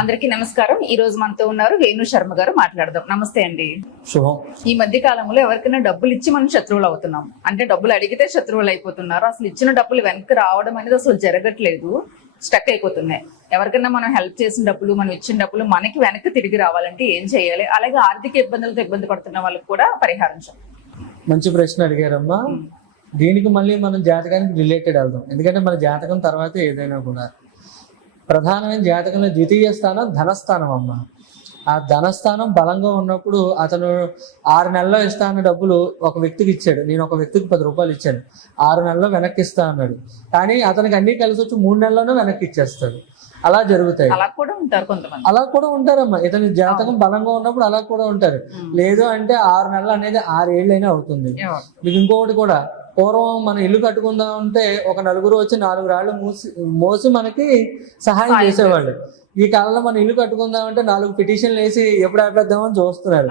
అందరికీ నమస్కారం. ఈ రోజు మనతో ఉన్నారు వేణు శర్మ గారు. మాట్లాడదాం. నమస్తే అండి. శుభం. ఈ మధ్య కాలంలో ఎవరికైనా డబ్బులు ఇచ్చి మనం శత్రువులు అవుతున్నాం. అంటే డబ్బులు అడిగితే శత్రువులు అయిపోతున్నారు. అసలు ఇచ్చిన డబ్బులు వెనక్కి రావడం అనేది అసలు జరగట్లేదు, స్టక్ అయిపోతున్నాయి. ఎవరికైనా మనం హెల్ప్ చేసిన డబ్బులు, మనం ఇచ్చిన డబ్బులు మనకి వెనక్కి తిరిగి రావాలంటే ఏం చేయాలి? అలాగే ఆర్థిక ఇబ్బందులతో ఇబ్బంది పడుతున్న వాళ్ళకి కూడా పరిహారం చెప్పండి. మంచి ప్రశ్న అడిగారమ్మా. దీనికి మళ్ళీ మనం జాతకానికి రిలేటెడ్ వెళ్దాం, ఎందుకంటే మన జాతకం తర్వాత ఏదైనా కూడా ప్రధానమైన జాతకంలో ద్వితీయ స్థానం ధనస్థానం అమ్మ. ఆ ధనస్థానం బలంగా ఉన్నప్పుడు అతను 6 నెలల్లో ఇస్తాన డబ్బులు ఒక వ్యక్తికి ఇచ్చాడు. నేను ఒక వ్యక్తికి 10 రూపాయలు ఇచ్చాను, 6 నెలల్లో వెనక్కి ఇస్తా అన్నాడు. కానీ అతనికి అన్ని కలిసి వచ్చి 3 నెలల్లోనే వెనక్కి ఇచ్చేస్తాడు. అలా జరుగుతాయి. అలా కూడా ఉంటారు కొంతమంది. అలా కూడా ఉంటారమ్మా. ఇతని జాతకం బలంగా ఉన్నప్పుడు అలా కూడా ఉంటారు. లేదు అంటే 6 నెలలు అనేది 6 ఏళ్ళైనా అవుతుంది. మీకు ఇంకొకటి కూడా, పూర్వం మనం ఇల్లు కట్టుకుందాం అంటే ఒక నలుగురు వచ్చి 4 రాళ్ళు మోసి మనకి సహాయం చేసేవాళ్ళు. ఈ కాలంలో మనం ఇల్లు కట్టుకుందాం అంటే 4 పిటిషన్లు వేసి ఎప్పుడు ఆపేద్దామని చూస్తున్నారు.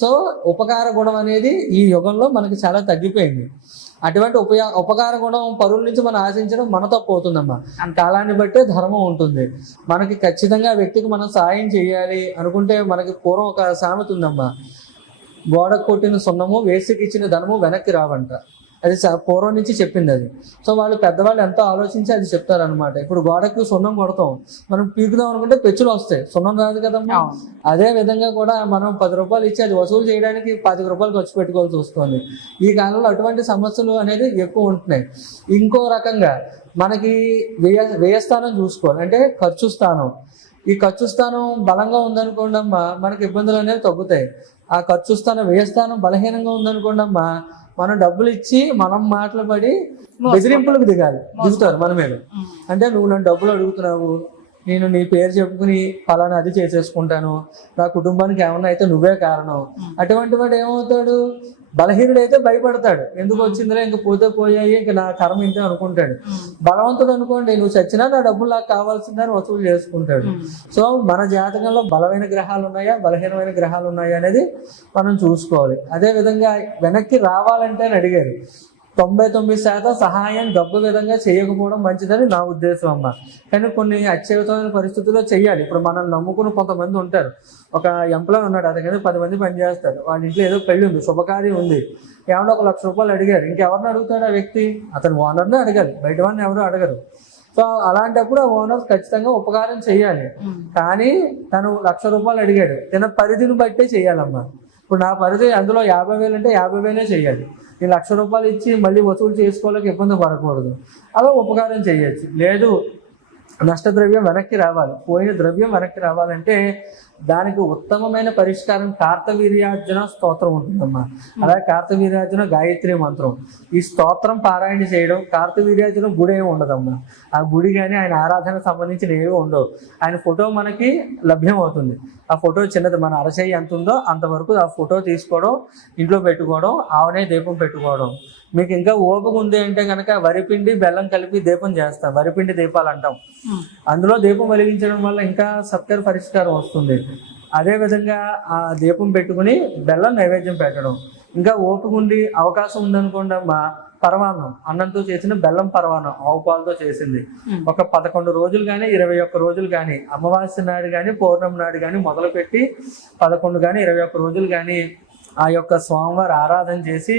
సో ఉపకార గుణం అనేది ఈ యుగంలో మనకి చాలా తగ్గిపోయింది. అటువంటి ఉపకార గుణం పరుల నుంచి మనం ఆశించడం మన తప్పు అవుతుందమ్మా. కాలాన్ని బట్టే ధర్మం ఉంటుంది. మనకి ఖచ్చితంగా ఆ వ్యక్తికి మనం సాయం చేయాలి అనుకుంటే, మనకి పూర్వం ఒక సామెత ఉందమ్మా, గోడకు కొట్టిన సున్నము వేసికి ఇచ్చిన ధనము వెనక్కి రావంట. అది పూర్వం నుంచి చెప్పింది అది. సో వాళ్ళు పెద్దవాళ్ళు ఎంతో ఆలోచించి అది చెప్తారనమాట. ఇప్పుడు గోడకు సున్నం కొడతాం, మనం పీకుదాం అనుకుంటే పెచ్చులు వస్తాయి, సున్నం రాదు కదమ్మా. అదే విధంగా కూడా మనం 10 రూపాయలు ఇచ్చి అది వసూలు చేయడానికి 25 రూపాయలు ఖర్చు పెట్టుకోవాల్సి వస్తుంది. ఈ కాలంలో అటువంటి సమస్యలు అనేది ఎక్కువ ఉంటున్నాయి. ఇంకో రకంగా మనకి వ్యయస్థానం చూసుకోవాలి, అంటే ఖర్చు స్థానం. ఈ ఖర్చు స్థానం బలంగా ఉందనుకోండి అమ్మా, మనకి ఇబ్బందులు అనేవి తగ్గుతాయి. ఆ ఖర్చు స్థానం వ్యయస్థానం బలహీనంగా ఉందనుకోండి అమ్మా, మనం డబ్బులు ఇచ్చి మనం మాటలు పడి బెదిరింపులకు దిగుతారు మన మీద. అంటే నువ్వు నన్ను డబ్బులు అడుగుతున్నావు, నేను నీ పేరు చెప్పుకుని ఫలానా అది చేసేసుకుంటాను, నా కుటుంబానికి ఏమన్నా అయితే నువ్వే కారణం. అటువంటి వాడు ఏమవుతాడు? బలహీనుడైతే భయపడతాడు, ఎందుకు వచ్చిందిరా, ఇంక పోతే పోయాయి, ఇంక నా కర్మ ఇంతే అనుకుంటాడు. బలవంతుడు అనుకోండి, నువ్వు చచ్చినా నా డబ్బులు నాకు కావాల్సిందని వసూలు చేసుకుంటాడు. సో మన జాతకంలో బలమైన గ్రహాలు ఉన్నాయా, బలహీనమైన గ్రహాలు ఉన్నాయా అనేది మనం చూసుకోవాలి. అదే విధంగా వెనక్కి రావాలంటే అని అడిగారు. 99% సహాయం డబ్బు విధంగా చేయకపోవడం మంచిదని నా ఉద్దేశం అమ్మ. కానీ కొన్ని అత్యవసరమైన పరిస్థితుల్లో చెయ్యాలి. ఇప్పుడు మనల్ని నమ్ముకుని కొంతమంది ఉంటారు. ఒక ఎంప్లాయ్ ఉన్నాడు, అతని 10 మంది పనిచేస్తారు. వాళ్ళ ఇంట్లో ఏదో పెళ్లి ఉంది, శుభకార్యం ఉంది, ఏమన్నా 1 లక్ష రూపాయలు అడిగారు. ఇంకెవరిని అడుగుతాడు ఆ వ్యక్తి? అతను ఓనర్నే అడగాలి, బయట వాడిని ఎవరు అడగరు. సో అలాంటప్పుడు ఆ ఓనర్ ఖచ్చితంగా ఉపకారం చెయ్యాలి. కానీ తను 1 లక్ష రూపాయలు అడిగాడు, తన పరిధిని బట్టే చెయ్యాలమ్మా. ఇప్పుడు నా పరిధి అందులో 50,000 అంటే 50,000 చెయ్యాలి. ఈ 1 లక్ష రూపాయలు ఇచ్చి మళ్ళీ వసూలు చేసుకోలేక ఇబ్బంది పడకూడదు. అలా ఉపకారం చేయొచ్చు. లేదు నష్టద్రవ్యం వెనక్కి రావాలి, పోయిన ద్రవ్యం వెనక్కి రావాలంటే దానికి ఉత్తమమైన పరిష్కారం కార్తవీర్యార్జున స్తోత్రం ఉంటుందమ్మా. అలాగే కార్తవీర్యార్జున గాయత్రి మంత్రం, ఈ స్తోత్రం పారాయణ చేయడం. కార్తవీర్యార్జున గుడి ఏమి ఉండదమ్మా. ఆ గుడి కానీ ఆయన ఆరాధనకు సంబంధించిన ఏవి ఉండవు. ఆయన ఫోటో మనకి లభ్యం అవుతుంది. ఆ ఫోటో చిన్నది, మన అరచేయి ఎంత ఉందో అంతవరకు ఆ ఫోటో తీసుకోవడం, ఇంట్లో పెట్టుకోవడం, ఆవనే దీపం పెట్టుకోవడం. మీకు ఇంకా ఓపిక ఉంది అంటే కనుక వరిపిండి బెల్లం కలిపి దీపం చేస్తాం, వరిపిండి దీపాలు అంటాం. అందులో దీపం వెలిగించడం వల్ల ఇంకా సత్కర పరిష్కారం వస్తుంది. అదే విధంగా ఆ దీపం పెట్టుకుని బెల్లం నైవేద్యం పెట్టడం. ఇంకా ఓపిక ఉండి అవకాశం ఉందనుకోండి అమ్మా, పరమాన్నం, అన్నంతో చేసిన బెల్లం పరమాన్నం, ఆవు పాలతో చేసింది, ఒక 11 రోజులు కానీ 21 రోజులు కానీ, అమావాస్య నాడు కానీ పౌర్ణమి నాడు కానీ మొదలుపెట్టి 11 కానీ 21 రోజులు కానీ ఆ యొక్క స్వామివారి ఆరాధన చేసి,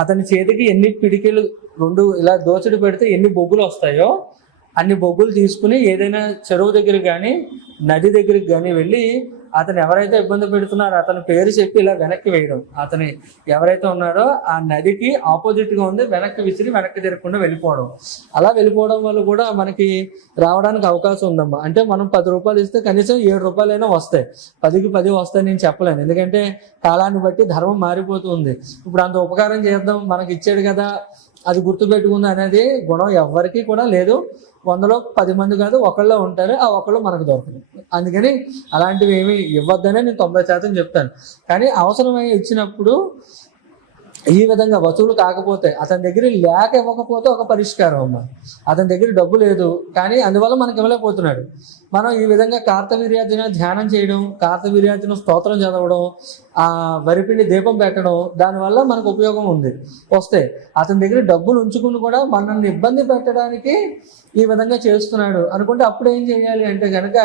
అతని చేతికి ఎన్ని పిడికిలు 2 ఇలా దోచడి పెడితే ఎన్ని బొగ్గులు వస్తాయో అన్ని బొగ్గులు తీసుకుని ఏదైనా చెరువు దగ్గరికి కానీ నది దగ్గరికి కానీ వెళ్ళి అతను ఎవరైతే ఇబ్బంది పెడుతున్నారో అతని పేరు చెప్పి ఇలా వెనక్కి వేయడం. అతని ఎవరైతే ఉన్నాడో ఆ నదికి ఆపోజిట్గా ఉంది, వెనక్కి విసిరి వెనక్కి తిరగకుండా వెళ్ళిపోవడం. అలా వెళ్ళిపోవడం వల్ల కూడా మనకి రావడానికి అవకాశం ఉందమ్మా. అంటే మనం 10 రూపాయలు ఇస్తే కనీసం 7 రూపాయలైనా వస్తాయి. 10కి 10 వస్తాయి నేను చెప్పలేను, ఎందుకంటే కాలాన్ని బట్టి ధర్మం మారిపోతుంది. ఇప్పుడు అంత ఉపకారం చేద్దాం, మనకి ఇచ్చాడు కదా అది గుర్తుపెట్టుకుంది అనేది గుణం ఎవ్వరికీ కూడా లేదు. 100లో 10 మంది కాదు, ఒకళ్ళో ఉంటారు, ఆ ఒకళ్ళు మనకు దొరకదు. అందుకని అలాంటివి ఏమి ఇవ్వద్దనే నేను 90% చెప్తాను. కానీ అవసరమై ఇచ్చినప్పుడు ఈ విధంగా వసూలు కాకపోతే, అతని దగ్గర లేక ఇవ్వకపోతే ఒక పరిష్కారం అమ్మ. అతని దగ్గర డబ్బు లేదు కానీ అందువల్ల మనకి ఇవ్వలేకపోతున్నాడు. మనం ఈ విధంగా కార్తవీర్యార్జున ధ్యానం చేయడం, కార్తవీర్యార్జున స్తోత్రం చదవడం, ఆ వరిపిండి దీపం పెట్టడం, దానివల్ల మనకు ఉపయోగం ఉంది. వస్తే అతని దగ్గర డబ్బులు ఉంచుకుని కూడా మనల్ని ఇబ్బంది పెట్టడానికి ఈ విధంగా చేస్తున్నాడు అనుకుంటే అప్పుడు ఏం చేయాలి అంటే కనుక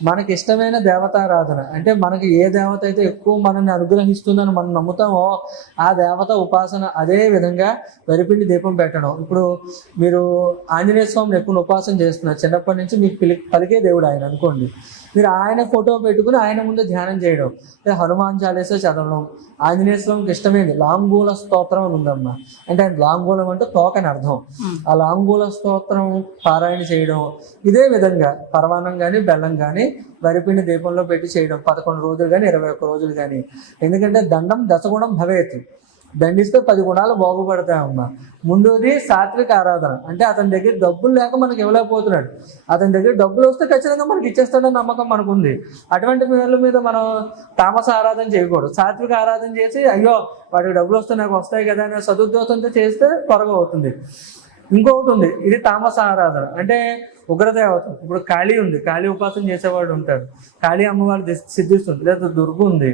మనకి ఇష్టమైన దేవతారాధన అంటే మనకి ఏ దేవత అయితే ఎక్కువ మనల్ని అనుగ్రహిస్తుందని మనం నమ్ముతామో ఆ దేవత ఉపాసన. అదే విధంగా వరిపిండి దీపం పెట్టడం. ఇప్పుడు మీరు ఆంజనేయ స్వామిని ఎక్కువ ఉపాసన చేస్తున్నారు, చిన్నప్పటి నుంచి మీకు పలికే దేవుడు ఆయన అనుకోండి, మీరు ఆయన ఫోటో పెట్టుకుని ఆయన ముందు ధ్యానం చేయడం, హనుమాన్ చాలీసా చదవడం. ఆంజనేయ స్వామికి ఇష్టమైంది లాంగూల స్తోత్రం అని ఉందమ్మా, అంటే ఆయన లాంగూలం అంటే తోకని అర్థం. ఆ లాంగూల స్తోత్రం పారాయణ చేయడం. ఇదే విధంగా పరమాన్నం కానీ బెల్లం కానీ వరిపిండి దీపంలో పెట్టి చేయడం 11 రోజులు కానీ 21 రోజులు కానీ. ఎందుకంటే దండం దశగుణం భవేత్, దండిస్తే 10 గుణాలు బాగుపడతాయమ్మా. ముందుది సాత్విక ఆరాధన, అంటే అతని దగ్గర డబ్బులు లేక మనకి ఇవ్వలేకపోతున్నాడు, అతని దగ్గర డబ్బులు వస్తే ఖచ్చితంగా మనకి ఇచ్చేస్తాడని నమ్మకం మనకుంది. అటువంటి పేర్ల మీద మనం తామస ఆరాధన చేయకూడదు. సాత్విక ఆరాధన చేసి అయ్యో వాడికి డబ్బులు వస్తే నాకు వస్తాయి కదా అనే సదుద్దేశంతో చేస్తే త్వరగా అవుతుంది. ఇంకొకటి ఉంది, ఇది తామస ఆరాధన, అంటే ఉగ్రదేవత. ఇప్పుడు కాళీ ఉంది, కాళీ ఉపాసన చేసేవాడు ఉంటాడు, కాళీ అమ్మవారు సిద్ధిస్తుంది. లేదా దుర్గు ఉంది,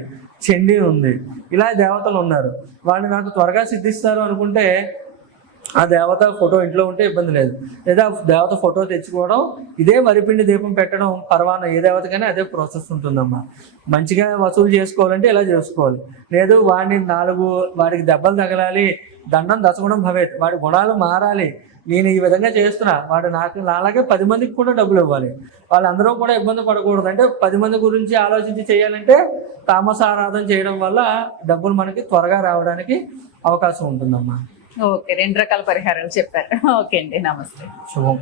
చండీ ఉంది, ఇలా దేవతలు ఉన్నారు. వాళ్ళు నాకు త్వరగా సిద్ధిస్తారు అనుకుంటే ఆ దేవత ఫోటో ఇంట్లో ఉంటే ఇబ్బంది లేదు, లేదా దేవత ఫోటో తెచ్చుకోవడం, ఇదే వరిపిండి దీపం పెట్టడం. పర్వాన ఏ దేవతకైనా అదే ప్రాసెస్ ఉంటుందమ్మా. మంచిగా వసూలు చేసుకోవాలంటే ఇలా చేసుకోవాలి. లేదు వాడికి దెబ్బలు తగలాలి, దండం దశగుణం భవేత్, వాడి గుణాలు మారాలి, నేను ఈ విధంగా చేస్తున్నా, వాడు నాలాగే 10 మందికి కూడా డబ్బులు ఇవ్వాలి, వాళ్ళందరూ కూడా ఇబ్బంది పడకూడదు అంటే 10 మంది గురించి ఆలోచించి చేయాలంటే తామస ఆరాధన చేయడం వల్ల డబ్బులు మనకి త్వరగా రావడానికి అవకాశం ఉంటుందమ్మా. ఓకే, 2 రకాల పరిహారాలు చెప్పారు. ఓకే అండి, నమస్తే. శుభం.